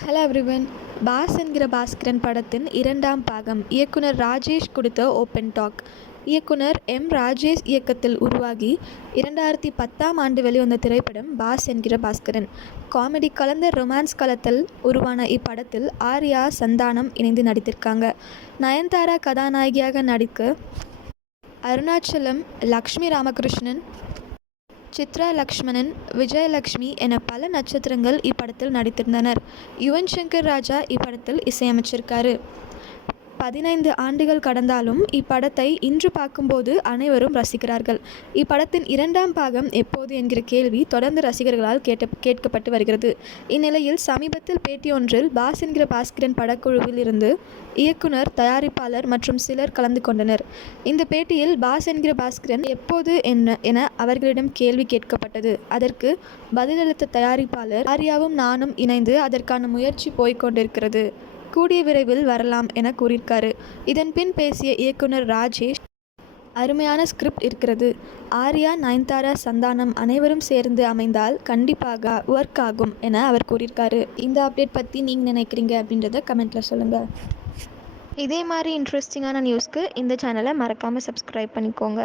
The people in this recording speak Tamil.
ஹலோ எவ்ரிவன் பாஸ் என்கிற பாஸ்கரன் படத்தின் இரண்டாம் பாகம். இயக்குனர் ராஜேஷ் கொடுத்த ஓப்பன் டாக் இயக்குனர் எம் ராஜேஷ் இயக்கத்தில் உருவாகி இரண்டாயிரத்தி பத்தாம் ஆண்டு வெளிவந்த திரைப்படம் பாஸ் என்கிற பாஸ்கரன். காமெடி கலந்த ரொமான்ஸ் களத்தில் உருவான இப்படத்தில் ஆர்யா சந்தானம் இணைந்து நடித்திருக்காங்க. நயன்தாரா கதாநாயகியாக நடிக்க அருணாச்சலம் லக்ஷ்மி ராமகிருஷ்ணன் சித்ரா லக்ஷ்மணன் விஜயலக்ஷ்மி என பல நட்சத்திரங்கள் இப்படத்தில் நடித்திருந்தனர். யுவன் சங்கர் ராஜா இப்படத்தில் இசையமைச்சிருக்காரு. பதினைந்து ஆண்டுகள் கடந்தாலும் இப்படத்தை இன்று பார்க்கும்போது அனைவரும் ரசிக்கிறார்கள். இப்படத்தின் இரண்டாம் பாகம் எப்போது என்கிற கேள்வி தொடர்ந்து ரசிகர்களால் கேட்ட கேட்கப்பட்டு வருகிறது. இந்நிலையில் சமீபத்தில் பேட்டி ஒன்றில் பாஸ் என்கிற பாஸ்கரன் படக்குழுவில் இருந்து இயக்குனர் தயாரிப்பாளர் மற்றும் சிலர் கலந்து கொண்டனர். இந்த பேட்டியில் பாஸ் என்கிற பாஸ்கரன் எப்போது என்ன என அவர்களிடம் கேள்வி கேட்கப்பட்டது. அதற்கு பதிலளித்த தயாரிப்பாளர் ஆர்யாவும் நானும் இணைந்து அதற்கான முயற்சி போய்கொண்டிருக்கிறது கூடிய விரைவில் வரலாம் என கூறியிருக்காரு. இதன் பின் பேசிய இயக்குனர் ராஜேஷ் அருமையான ஸ்கிரிப்ட் இருக்கிறது. ஆர்யா நயன்தாரா சந்தானம் அனைவரும் சேர்ந்து அமைந்தால் கண்டிப்பாக ஒர்க் ஆகும் என அவர் கூறியிருக்காரு. இந்த அப்டேட் பற்றி நீங்கள் நினைக்கிறீங்க அப்படின்றத கமெண்ட்டில் சொல்லுங்கள் இதே மாதிரி இன்ட்ரெஸ்டிங்கான நியூஸ்க்கு இந்த சேனலை மறக்காமல் சப்ஸ்கிரைப் பண்ணிக்கோங்க.